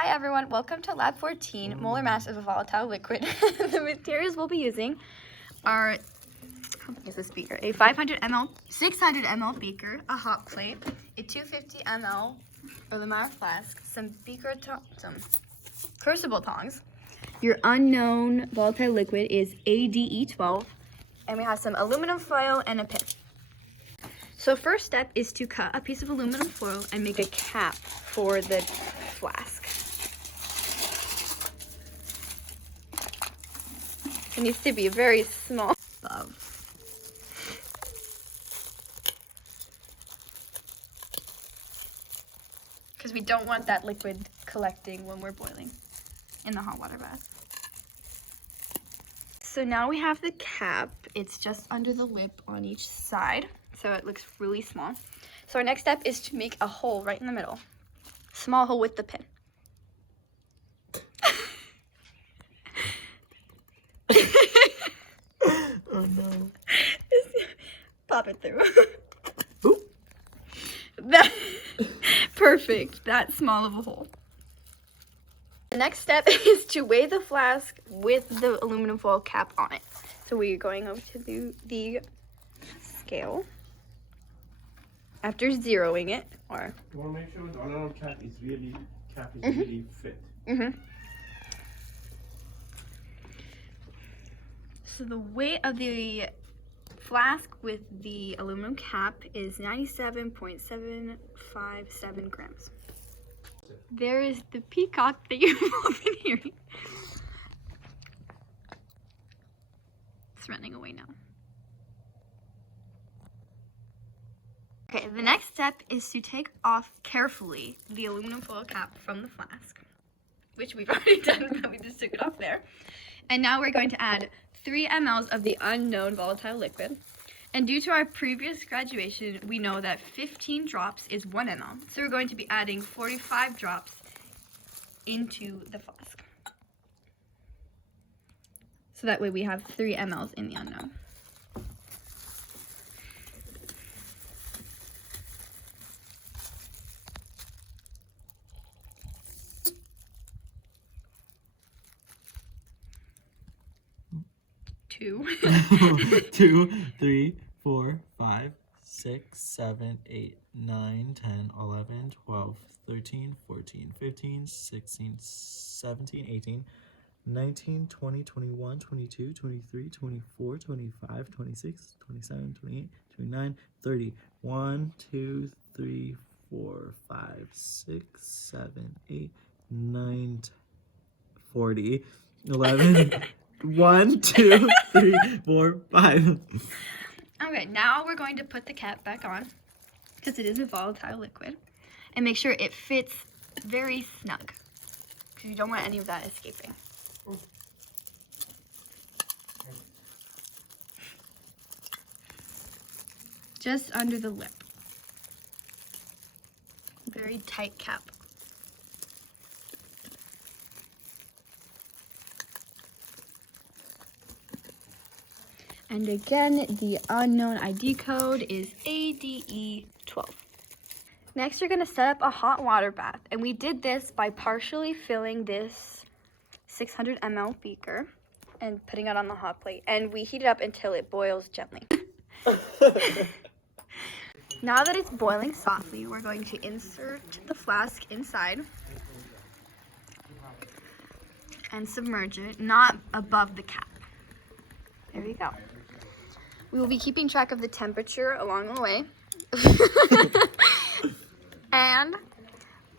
Hi everyone, welcome to Lab 14, Molar Mass of a Volatile Liquid. The materials we'll be using are, how big is this beaker? A 500 ml, 600 ml beaker, a hot plate, a 250 ml Molar flask, some some crucible tongs. Your unknown volatile liquid is ADE12, and we have some aluminum foil and a pin. So first step is to cut a piece of aluminum foil and make a cap for the flask. It needs to be very small. Because we don't want that liquid collecting when we're boiling in the hot water bath. So now we have the cap. It's just under the lip on each side, so it looks really small. So our next step is to make a hole right in the middle. Small hole with the pin. Oh no. Pop it through. That, perfect. That small of a hole. The next step is to weigh the flask with the aluminum foil cap on it. So we're going over to the scale. After zeroing it, or You want to make sure the aluminum cap is really fit. So the weight of the flask with the aluminum cap is 97.757 grams. There is the peacock that you've all been hearing. It's running away now. Okay, the next step is to take off carefully the aluminum foil cap from the flask, which we've already done, but we just took it off there. And now we're going to add 3 mLs of the unknown volatile liquid. And due to our previous graduation, we know that 15 drops is 1 ml. So we're going to be adding 45 drops into the flask. So that way we have 3 mLs in the unknown. Two. 2, 3, 4, 5, 6, 7, 8, 9, 10, 11, 12, 13, 14, 15, 16, 17, 18, 19, 20, 21, 22, 23, 24, 25, 26, 27, 28, 29, 30. 1, 2, 3, 4, 5, 6, 7, 8, 9, 40, 11. 1, 2, 3, 4, 5. Okay, now we're going to put the cap back on because it is a volatile liquid, and make sure it fits very snug because you don't want any of that escaping. Just under the lip. Very tight cap. And again, the unknown ID code is ADE12. Next, you're going to set up a hot water bath. And we did this by partially filling this 600 ml beaker and putting it on the hot plate. And we heat it up until it boils gently. Now that it's boiling softly, we're going to insert the flask inside and submerge it, not above the cap. There we go. We will be keeping track of the temperature along the way. And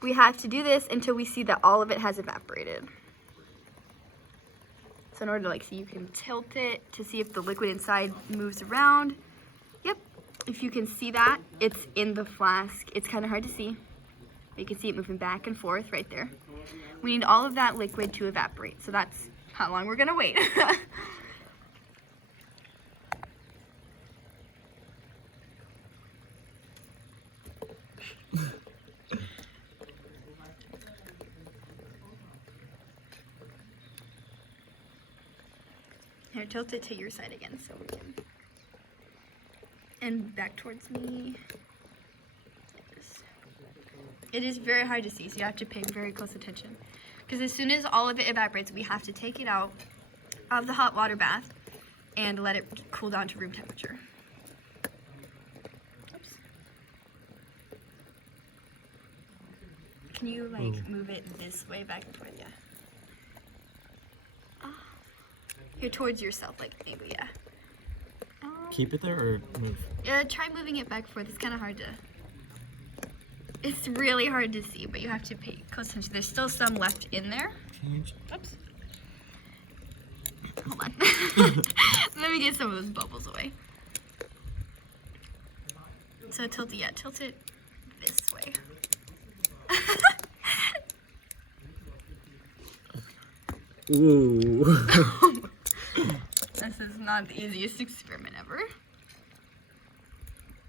we have to do this until we see that all of it has evaporated. So in order to so you can tilt it to see if the liquid inside moves around. Yep, if you can see that, it's in the flask. It's kind of hard to see. You can see it moving back and forth right there. We need all of that liquid to evaporate. So that's how long we're gonna wait. Here, tilt it to your side again so we can. And back towards me. Yes. It is very hard to see, so you have to pay very close attention. Because as soon as all of it evaporates, we have to take it out of the hot water bath and let it cool down to room temperature. Oops. Can you like move it this way back and forth? Yeah. Here towards yourself, like maybe, yeah. Keep it there or move? Yeah, try moving it back and forth. It's kind of hard to. It's really hard to see, but you have to pay close attention. There's still some left in there. Change. Oops. Hold on. Let me get some of those bubbles away. So tilt it, tilt it this way. Ooh. This is not the easiest experiment ever.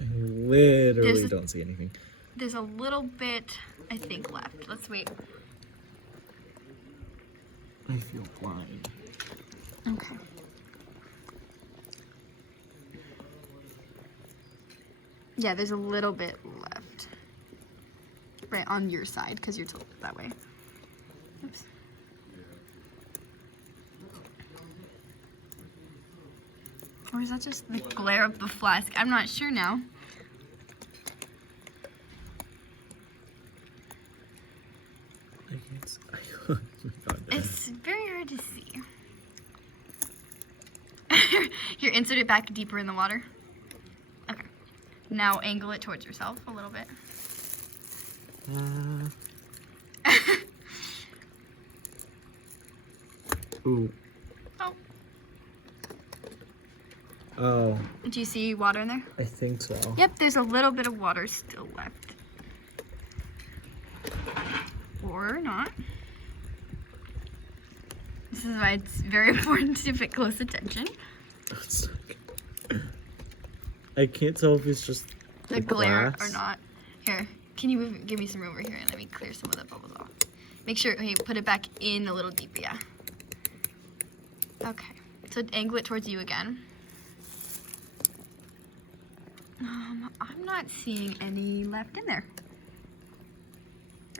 I literally don't see anything. There's a little bit, I think, left. Let's wait. I feel blind. Okay. Yeah, there's a little bit left. Right on your side, because you're tilted that way. Oops. Or is that just the glare of the flask? I'm not sure now. It's very hard to see. Here, insert it back deeper in the water. Okay. Now angle it towards yourself a little bit. Ooh. Oh. Oh. Do you see water in there? I think so. Yep, there's a little bit of water still left. Or not. This is why it's very important to pay close attention. I can't tell if it's just The glare glass. or not. Here, can you give me some room over here and let me clear some of the bubbles off? Make sure, okay, put it back in a little deeper, yeah. Okay, so angle it towards you again. I'm not seeing any left in there.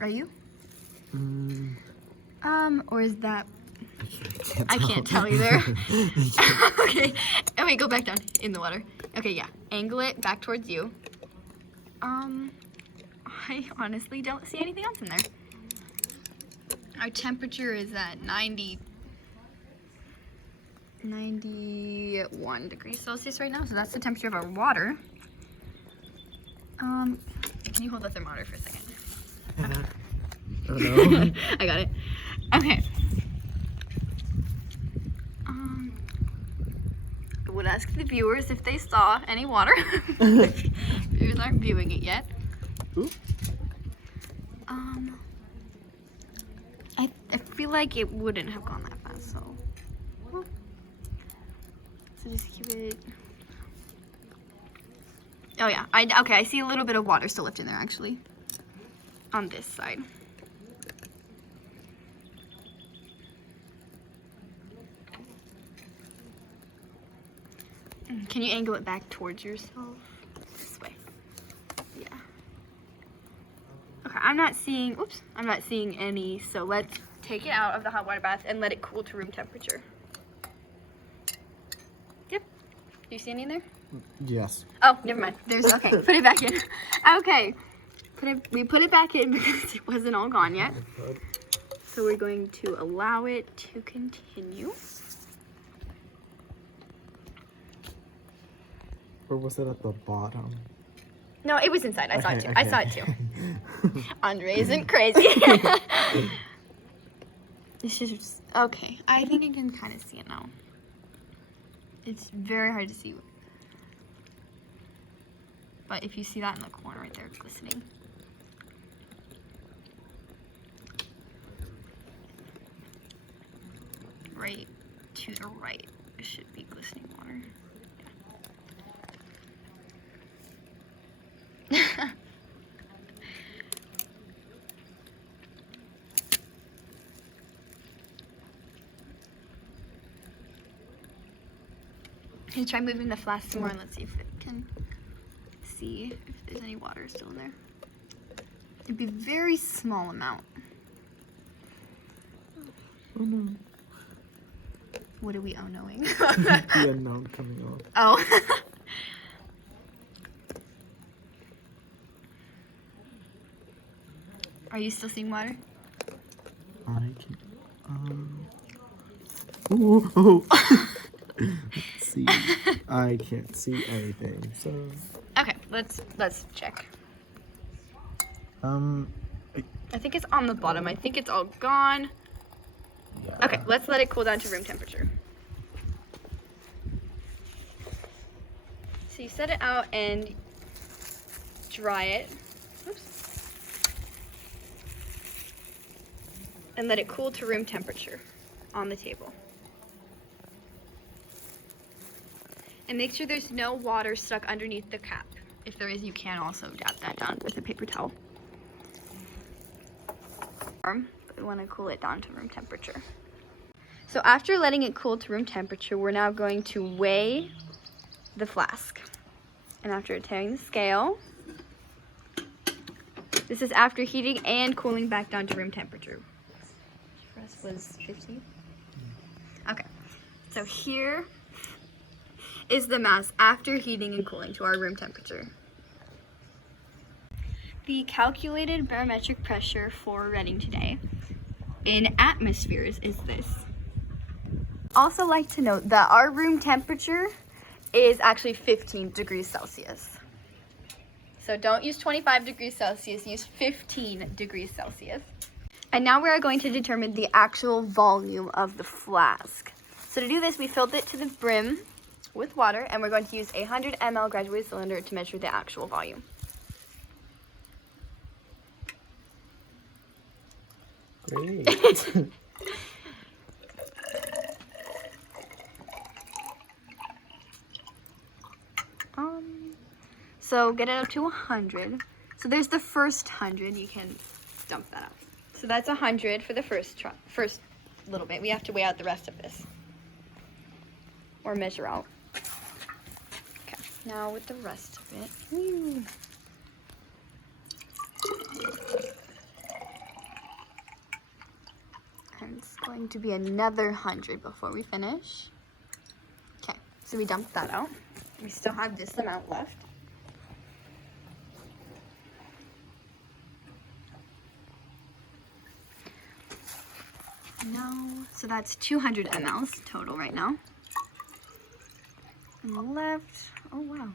Are you? Or is that... I can't tell either. Okay, oh wait, go back down in the water. Okay, yeah, angle it back towards you. I honestly don't see anything else in there. Our temperature is at 91 degrees Celsius right now, so that's the temperature of our water. Can you hold the thermometer for a second? Oh no. I got it. Okay. I would ask the viewers if they saw any water. Viewers aren't viewing it yet. Ooh. I feel like it wouldn't have gone that fast, so. So just keep it. Oh yeah, okay, I see a little bit of water still left in there actually. On this side. Can you angle it back towards yourself? This way. Yeah. Okay, I'm not seeing any, so let's take it out of the hot water bath and let it cool to room temperature. Yep. Do you see any in there? Yes. Oh, never mind. There's, okay, put it back in. Okay. We put it back in because it wasn't all gone yet. So we're going to allow it to continue. Or was it at the bottom? No, it was inside. I saw it too. Okay, I saw it too. Andre isn't crazy. This is just, okay. I think you can kind of see it now. It's very hard to see. But if you see that in the corner right there, it's glistening. Right to the right, it should be glistening water. Okay, try moving the flask some more and let's see if it can see if there's any water still in there. It'd be a very small amount. Oh no. What are we knowing? The unknown coming off. Oh. Are you still seeing water? I can. Oh. Let's see. I can't see anything. So. Okay, let's check. I I think it's on the bottom. I think it's all gone. Yeah. Okay, let's let it cool down to room temperature. So you set it out and dry it. Oops. And let it cool to room temperature on the table. And make sure there's no water stuck underneath the cap. If there is, you can also dab that down with a paper towel. But we want to cool it down to room temperature. So after letting it cool to room temperature, we're now going to weigh the flask. And after tearing the scale, this is after heating and cooling back down to room temperature. For us was 50. Okay, so here is the mass after heating and cooling to our room temperature. The calculated barometric pressure for Reading today in atmospheres is this. Also like to note that our room temperature is actually 15 degrees Celsius. So don't use 25 degrees Celsius, use 15 degrees Celsius. And now we are going to determine the actual volume of the flask. So to do this, we filled it to the brim with water, and we're going to use a 100 ml graduated cylinder to measure the actual volume. Great. So get it up to 100. So there's the first 100. You can dump that out. So that's 100 for the first little bit. We have to weigh out the rest of this, or measure out. Okay. Now with the rest of it. Woo. And it's going to be another 100 before we finish. Okay. So we dumped that out. We still have this amount left. No, so that's 200 mLs total right now. And the left, oh wow.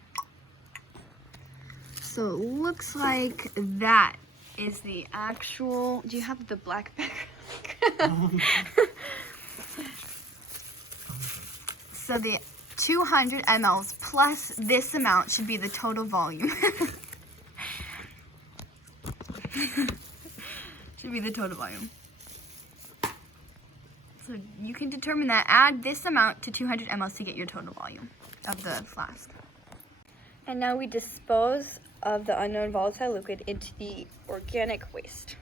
So it looks like that is the actual, do you have the black background? So the 200 mLs plus this amount should be the total volume. Should be the total volume. So you can determine that. Add this amount to 200 mLs to get your total volume of the flask. And now we dispose of the unknown volatile liquid into the organic waste.